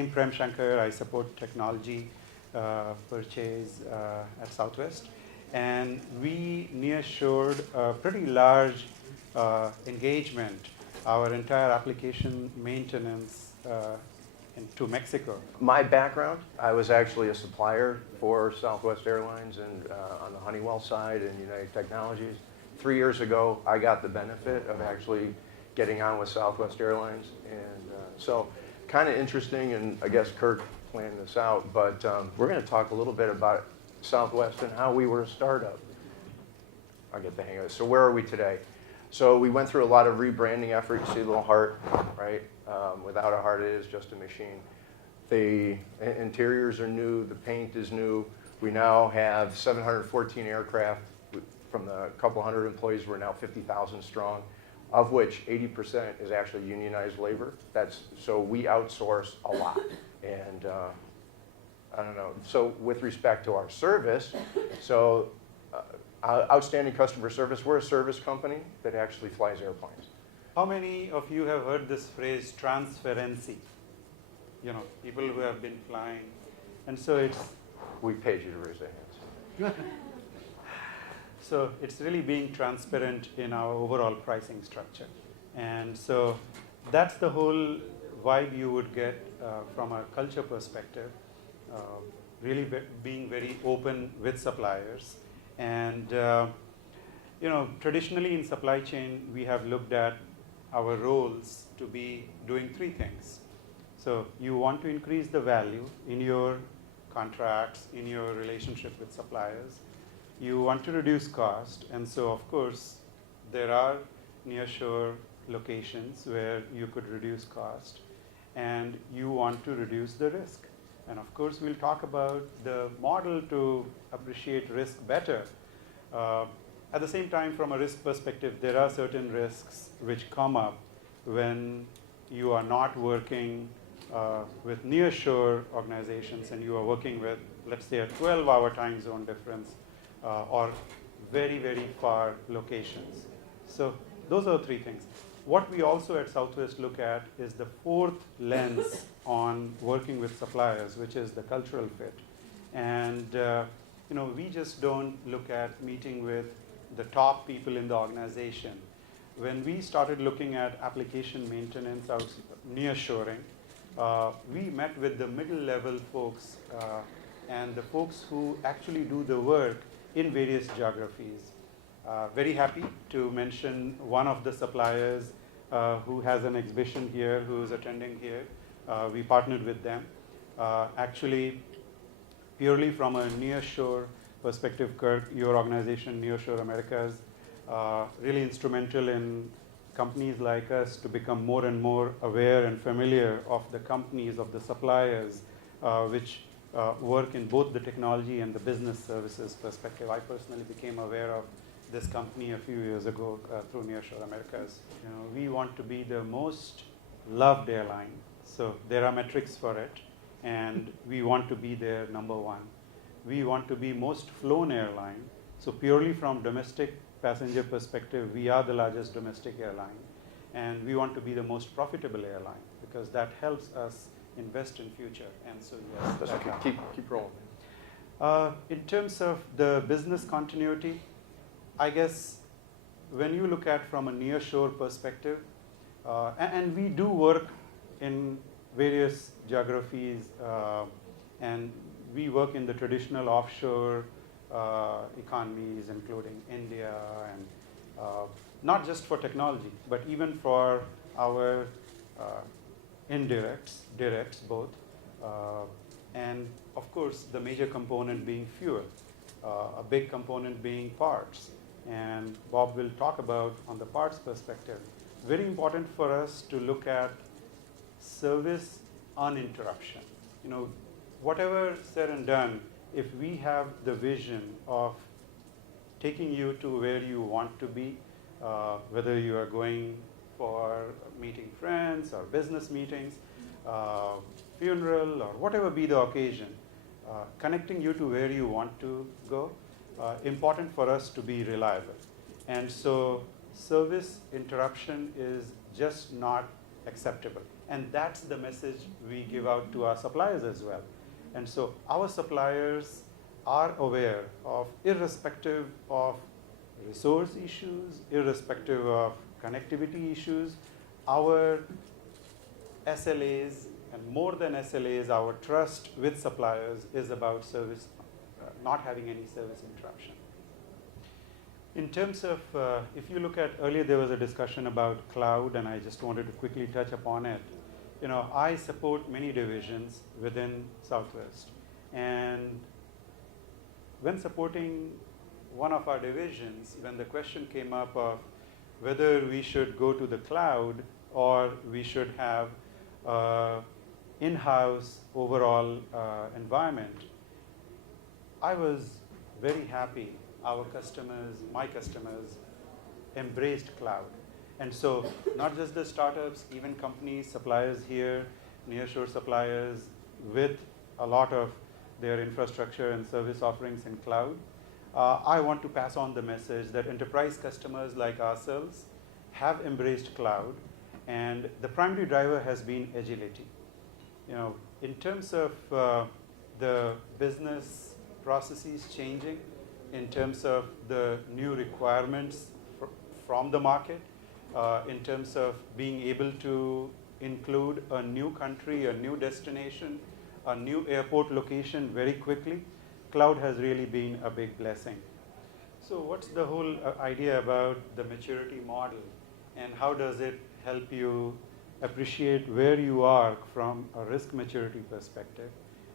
name Prem Shanker. I support technology purchase at Southwest. And we nearshored a pretty large engagement, our entire application maintenance to Mexico. My background, I was actually a supplier for Southwest Airlines and on the Honeywell side and United Technologies. 3 years ago, I got the benefit of actually getting on with Southwest Airlines. And so kind of interesting, and I guess Kirk planned this out, but we're going to talk a little bit about Southwest and how we were a startup. I'll get the hang of it. So where are we today? So we went through a lot of rebranding effort. You see the little heart, right? Without a heart, it is just a machine. The interiors are new. The paint is new. We now have 714 aircraft. From the couple hundred employees, we're now 50,000 strong, of which 80% is actually unionized labor. So we outsource a lot. And I don't know. So with respect to our service, so outstanding customer service, we're a service company that actually flies airplanes. How many of you have heard this phrase, transparency? You know, people who have been flying. And so it's... We paid you to raise their hands. So it's really being transparent in our overall pricing structure. And so that's the whole vibe you would get from a culture perspective, really being very open with suppliers. And you know, traditionally in supply chain, we have looked at our roles to be doing three things. So you want to increase the value in your contracts, in your relationship with suppliers. You want to reduce cost, and so of course there are nearshore locations where you could reduce cost, and you want to reduce the risk. And of course we'll talk about the model to appreciate risk better. At the same time, from a risk perspective, there are certain risks which come up when you are not working with nearshore organizations and you are working with, let's say, a 12-hour time zone difference or very, very far locations. So those are three things. What we also at Southwest look at is the fourth lens on working with suppliers, which is the cultural fit. And you know, we just don't look at meeting with the top people in the organization. When we started looking at application maintenance, nearshoring, we met with the middle-level folks and the folks who actually do the work in various geographies. Very happy to mention one of the suppliers who has an exhibition here, who is attending here. We partnered with them. Actually, purely from a nearshore perspective, Kirk, your organization, Nearshore Americas, really instrumental in companies like us to become more and more aware and familiar of the companies, of the suppliers, which work in both the technology and the business services perspective. I personally became aware of this company a few years ago through Nearshore Americas. You know, we want to be the most loved airline, so there are metrics for it, and we want to be their number one. We want to be most flown airline, so purely from domestic passenger perspective, we are the largest domestic airline, and we want to be the most profitable airline because that helps us invest in future. And so yes, keep rolling. In terms of the business continuity, I guess when you look at from a nearshore perspective, and we do work in various geographies, and we work in the traditional offshore economies, including India, and not just for technology, but even for our indirects, directs both, and of course the major component being fuel, a big component being parts. And Bob will talk about on the parts perspective. Very important for us to look at service uninterruption. You know, whatever said and done, if we have the vision of taking you to where you want to be, whether you are going for meeting friends or business meetings, funeral or whatever be the occasion, connecting you to where you want to go, important for us to be reliable. And so service interruption is just not acceptable. And that's the message we give out to our suppliers as well. And so our suppliers are aware of, irrespective of resource issues, irrespective of connectivity issues, our SLAs, and more than SLAs, our trust with suppliers is about service, not having any service interruption. In terms of, if you look at, earlier there was a discussion about cloud, and I just wanted to quickly touch upon it. You know, I support many divisions within Southwest, and when supporting one of our divisions, when the question came up of whether we should go to the cloud or we should have in-house overall environment, I was very happy our customers, my customers, embraced cloud. And so not just the startups, even companies, suppliers here, nearshore suppliers with a lot of their infrastructure and service offerings in cloud. I want to pass on the message that enterprise customers like ourselves have embraced cloud, and the primary driver has been agility. You know, in terms of the business processes changing, in terms of the new requirements from the market, in terms of being able to include a new country, a new destination, a new airport location very quickly, cloud has really been a big blessing. So what's the whole idea about the maturity model, and how does it help you appreciate where you are from a risk maturity perspective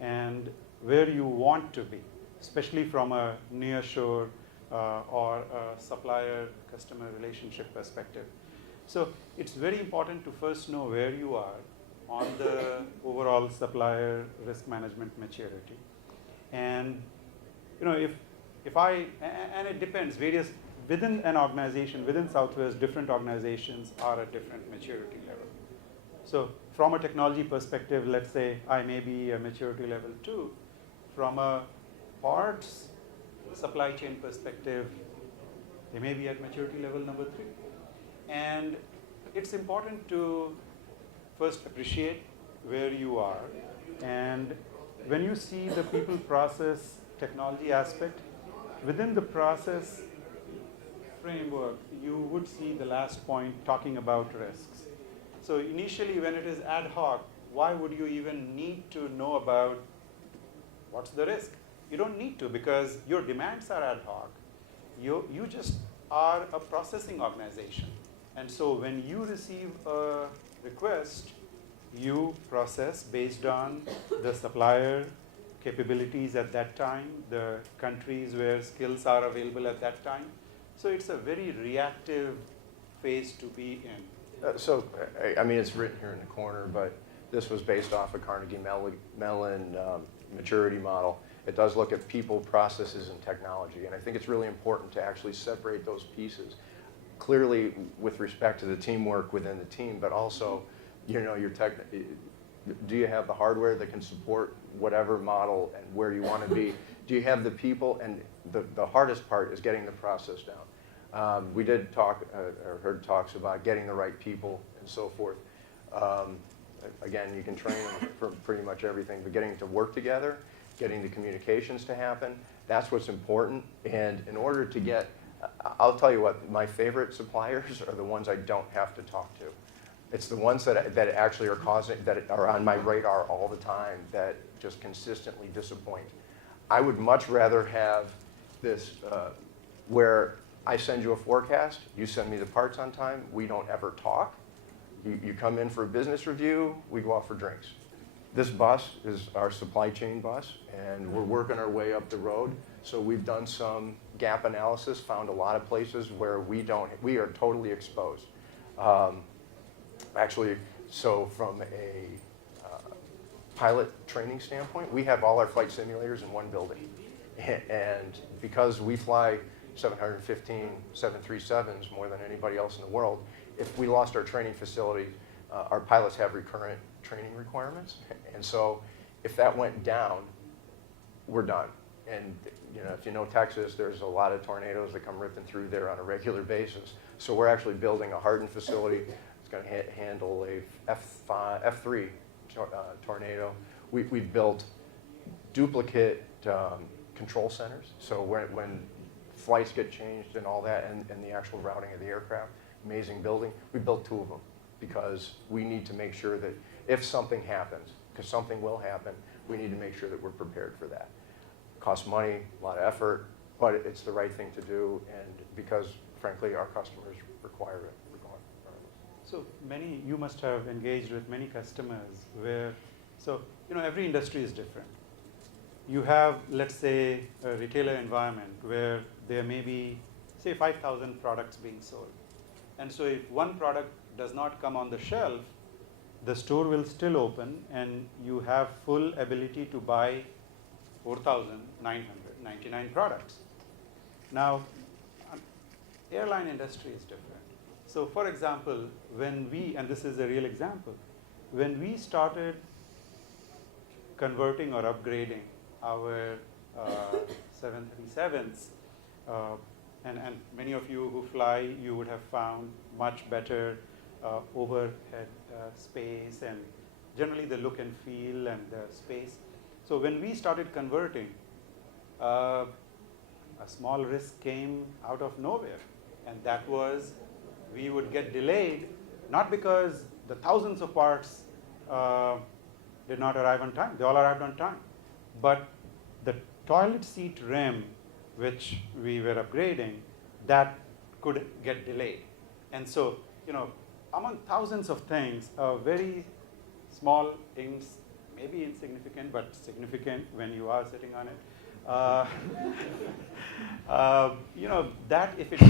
and where you want to be, especially from a nearshore or a supplier-customer relationship perspective. So it's very important to first know where you are on the overall supplier risk management maturity. And you know, if I, and it depends, various, within an organization, within Southwest, different organizations are at different maturity level. So from a technology perspective, let's say I may be a maturity level 2. From a parts supply chain perspective, they may be at maturity level number 3. And it's important to first appreciate where you are. And when you see the people, process, technology aspect, within the process framework, you would see the last point talking about risks. So initially, when it is ad hoc, why would you even need to know about what's the risk? You don't need to, because your demands are ad hoc. You just are a processing organization. And so when you receive a request, you process based on the supplier capabilities at that time, the countries where skills are available at that time. So it's a very reactive phase to be in. I mean, it's written here in the corner, but this was based off a Carnegie Mellon maturity model. It does look at people, processes, and technology, and I think it's really important to actually separate those pieces. Clearly, with respect to the teamwork within the team, but also, you know, do you have the hardware that can support whatever model and where you want to be? Do you have the people? And the hardest part is getting the process down. We did talk, or heard talks about getting the right people and so forth. Again, you can train them for pretty much everything, but getting to work together, getting the communications to happen, that's what's important. And in order to get, I'll tell you what, my favorite suppliers are the ones I don't have to talk to. It's the ones that actually that are on my radar all the time, that just consistently disappoint. I would much rather have this where I send you a forecast, you send me the parts on time, we don't ever talk. You come in for a business review, we go out for drinks. This bus is our supply chain bus, and we're working our way up the road. So we've done some gap analysis, found a lot of places where we are totally exposed. Actually, so from a pilot training standpoint, we have all our flight simulators in one building. And because we fly 715 737s more than anybody else in the world, if we lost our training facility, our pilots have recurrent training requirements. And so if that went down, we're done. And you know, if you know Texas, there's a lot of tornadoes that come ripping through there on a regular basis. So we're actually building a hardened facility It's going to handle a F3 tornado. We built duplicate control centers. So when flights get changed and all that, and the actual routing of the aircraft, amazing building, we built 2 of them because we need to make sure that if something happens, because something will happen, we need to make sure that we're prepared for that. It costs money, a lot of effort, but it's the right thing to do, and because, frankly, our customers require it. So you must have engaged with many customers where, so every industry is different. You have, let's say, a retailer environment where there may be, say, 5,000 products being sold. And so if one product does not come on the shelf, the store will still open and you have full ability to buy 4,999 products. Now, airline industry is different. So for example, when we, and this is a real example, when we started converting or upgrading our 737s, and many of you who fly, you would have found much better overhead space and generally the look and feel and the space. So when we started converting, a small risk came out of nowhere, and that was we would get delayed, not because the thousands of parts did not arrive on time, they all arrived on time, but the toilet seat rim, which we were upgrading, that could get delayed. And so, among thousands of things, a very small, maybe insignificant, but significant when you are sitting on it, that if it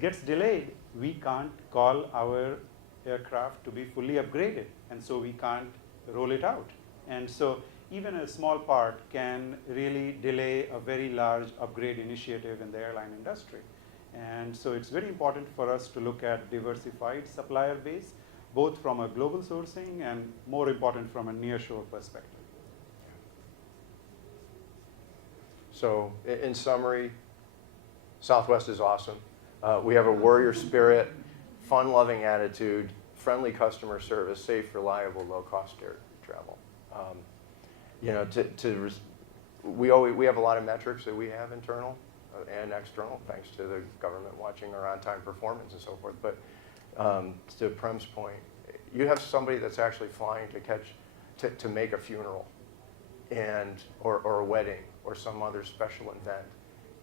gets delayed, we can't call our aircraft to be fully upgraded, and so we can't roll it out. And so even a small part can really delay a very large upgrade initiative in the airline industry. And so it's very important for us to look at diversified supplier base, both from a global sourcing and more important from a nearshore perspective. So in summary, Southwest is awesome. We have a warrior spirit, fun-loving attitude, friendly customer service, safe, reliable, low-cost air travel. We have a lot of metrics that we have internal and external, thanks to the government watching our on-time performance and so forth. But to Prem's point, you have somebody that's actually flying to make a funeral, or a wedding, or some other special event,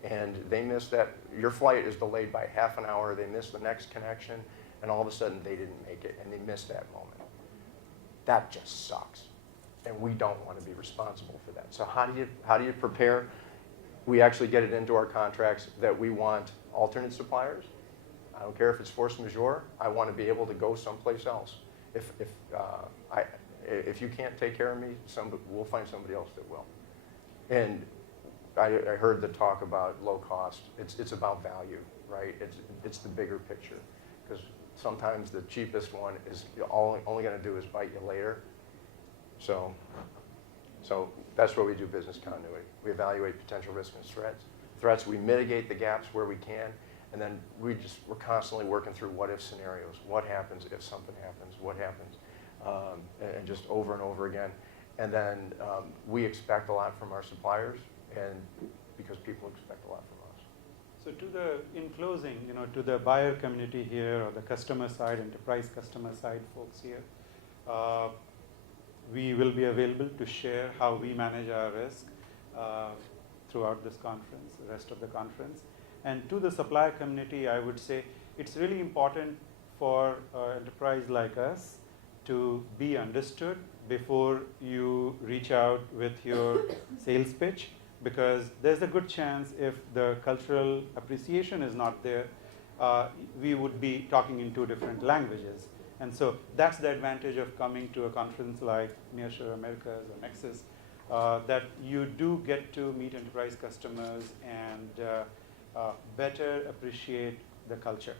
and they miss that. Your flight is delayed by half an hour. They miss the next connection, and all of a sudden they didn't make it, and they missed that moment. That just sucks, and we don't want to be responsible for that. So how do you prepare? We actually get it into our contracts that we want alternate suppliers. I don't care if it's force majeure. I want to be able to go someplace else. If you can't take care of me, we'll find somebody else that will. And I heard the talk about low cost. It's about value, right? It's the bigger picture, because sometimes the cheapest one is only going to do is bite you later. So that's where we do business continuity. We evaluate potential risks and threats. We mitigate the gaps where we can, and then we're constantly working through what-if scenarios. What happens if something happens? What happens? And just over and over again. And then we expect a lot from our suppliers, and because people expect a lot from us. So in closing, to the buyer community here, or the customer side, enterprise customer side folks here, we will be available to share how we manage our risk throughout this conference, the rest of the conference. And to the supplier community, I would say it's really important for an enterprise like us to be understood before you reach out with your sales pitch, because there's a good chance if the cultural appreciation is not there, we would be talking in 2 different languages. And so that's the advantage of coming to a conference like Nearshore Americas or Nexus, that you do get to meet enterprise customers and better appreciate the culture.